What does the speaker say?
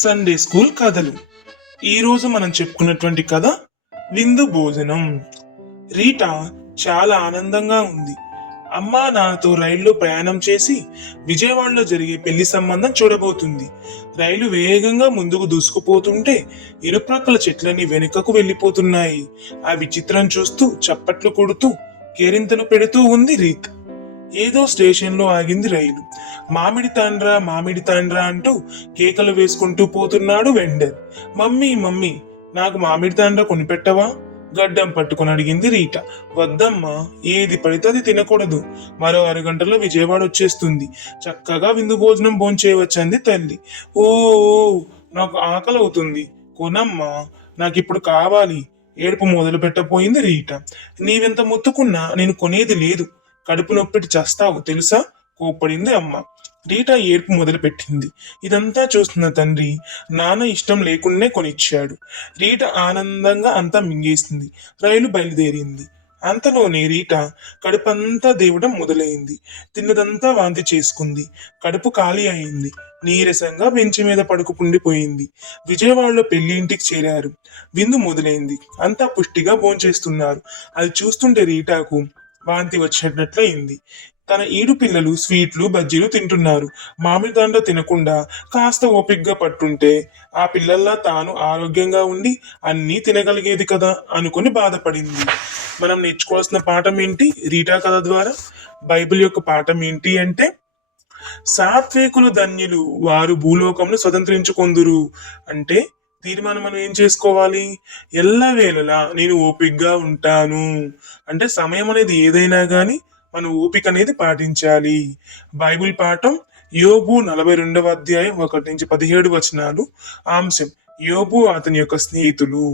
Sunday school కథలు. ఈరోజు మనం చెప్పుకున్నటువంటి కథ విందు భోజనం. రీటా చాలా ఆనందంగా ఉంది. అమ్మా నాన్నతో రైల్లో ప్రయాణం చేసి విజయవాడలో జరిగే పెళ్లి సంబంధం చూడబోతుంది. రైలు వేగంగా ముందుకు దూసుకుపోతుంటే ఇరుప్రక్కల చెట్లన్నీ వెనుకకు వెళ్లిపోతున్నాయి. ఆ విచిత్రం చూస్తూ చప్పట్లు కొడుతూ కేరింతలు పెడుతూ ఉంది రీత్. ఏదో స్టేషన్ లో ఆగింది రైలు. మామిడి తాండ్రా అంటూ కేకలు వేసుకుంటూ పోతున్నాడు వెండర్. మమ్మీ మమ్మీ, నాకు మామిడి తాండ్రా కొనిపెట్టవా? గడ్డం పట్టుకుని అడిగింది రీటా. వద్దమ్మా, ఏది పడితే అది తినకూడదు. మరో 6 గంటల్లో విజయవాడ వచ్చేస్తుంది. చక్కగా విందు భోజనం భోంచేయవచ్చంది తల్లి. ఓ, నాకు ఆకలి అవుతుంది, కొనమ్మా, నాకిప్పుడు కావాలి. ఏడుపు మొదలు పెట్టపోయింది రీటా. నీవెంత మొత్తుకున్నా నేను కొనేది లేదు. కడుపు నొప్పిటి చస్తావు తెలుసా? కోప్పడింది అమ్మ. రీటా ఏడుపు మొదలుపెట్టింది. ఇదంతా చూస్తున్న తండ్రి నాన్న ఇష్టం లేకుండానే కొనిచ్చాడు. రీటా ఆనందంగా అంతా మింగేసింది. రైలు బయలుదేరింది. అంతలోనే రీటా కడుపంతా దేవడం మొదలైంది. తిన్నదంతా వాంతి చేసుకుంది. కడుపు ఖాళీ అయింది. నీరసంగా బెంచి మీద పడుకుండిపోయింది. విజయవాడలో పెళ్లి ఇంటికి చేరారు. విందు మొదలైంది. అంతా పుష్టిగా భోంచేస్తున్నారు. అది చూస్తుంటే రీటాకు వాంతి వచ్చినట్లయింది. తన ఈడు పిల్లలు స్వీట్లు బజ్జీలు తింటున్నారు. మామిడి దండ తినకుండా కాస్త ఓపిగ్గా పట్టుంటే ఆ పిల్లల్లా తాను ఆరోగ్యంగా ఉండి అన్నీ తినగలిగేది కదా అనుకుని బాధపడింది. మనం నేర్చుకోవాల్సిన పాఠం ఏంటి రీటా కథ ద్వారా? బైబిల్ యొక్క పాఠం ఏంటి అంటే, సాత్వికులు ధన్యులు, వారు భూలోకంను స్వతంత్రించుకొందురు. అంటే తీర్మానం మనం ఏం చేసుకోవాలి? ఎల్లవేళలా నేను ఓపికగా ఉంటాను. అంటే సమయం అనేది ఏదైనా గాని మన ఓపిక అనేది పాటించాలి. బైబిల్ పాఠం యోబు 42వ అధ్యాయం 1 నుంచి 17 వచనాలు. అంశం యోబు అతని యొక్క స్నేహితులు.